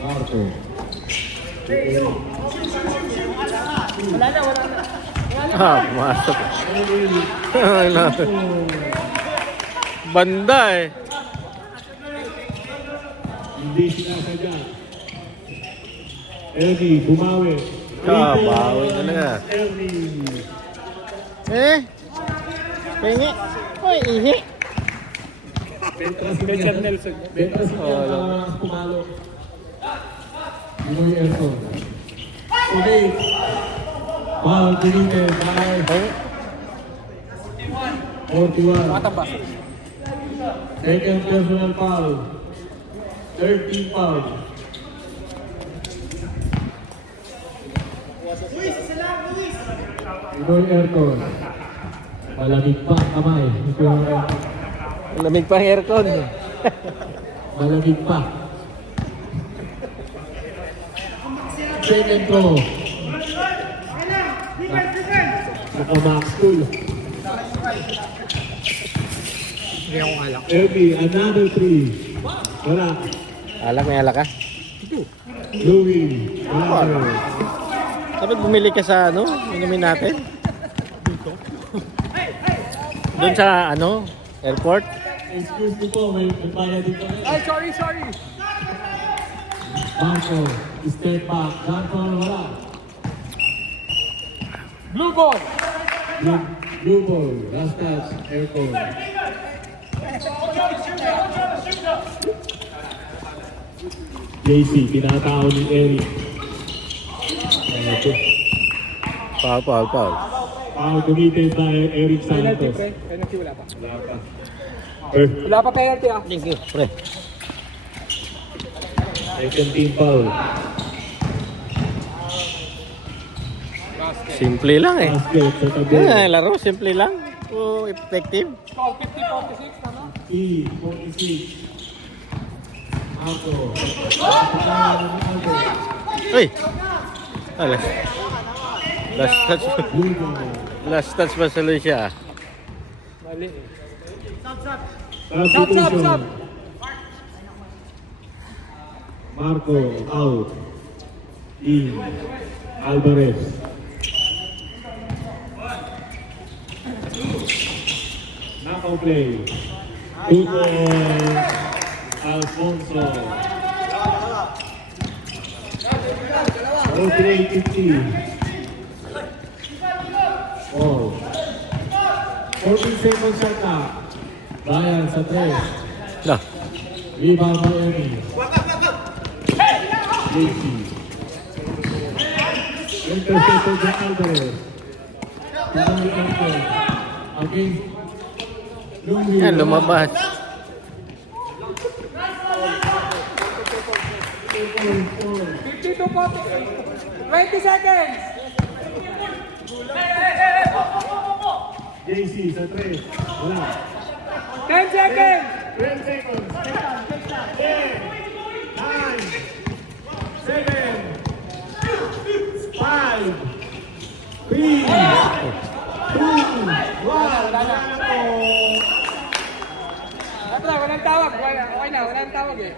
Marco. Wala na. Masok. Banda eh. Hindi sinasadya. Ernie, bumawi. Bawi talaga. Ernie. Pengi. Oy, ihi. Richard Nelson. Betras niya pumalo. Pinoy Erton. Okay. Foul committed by 41. Matamba. Second personal foul. 13 foul. Pinoy Erton. Malamig pa ang kamay. Lamig pa ang aircon. Malamig pa. Second throw. Naka-max tool. Hindi akong alak. Ernie, another 3. Wala. Alak, may alak ka? Louie. Wala. Dapat bumili ka sa ano, inumin natin. Doon sa ano, airport. Excuse me po, may bayad dito. Ay, sorry. Marco, step back. Marco, wala. Blue ball. Blue ball. Last touch. Airport. JC, pinatao ni Eric. Foul. Foul committed by Eric Santos. Penalty wala pa. Wala pa. Wala pa penalty ah. Thank you, pre. Second team foul. Simple lang eh. Basket sa tabi. Laro, simple lang. Effective. Call 50-46 tama? T46. Marco. Uy! Last touch. Blue ball. Last touch pa sa siya. Mali eh. Substitution. Marco out. In. Alvarez. Knockout play. Tuto Alfonso. Okay, 50. Oh. 14 seconds shot na. Bayan sa 3. Lah. Rebound Miami. Lacey. Intercepted by Alvarez. Pinay Anton. Against Louie. Yan, lumabas. 20 seconds. JC sa 3. Wala. 10 seconds. 12 seconds. 10, 9, 7, 5, 3, 2, 1. Wala na po. Walang tawag. Okay na, walang tawag eh.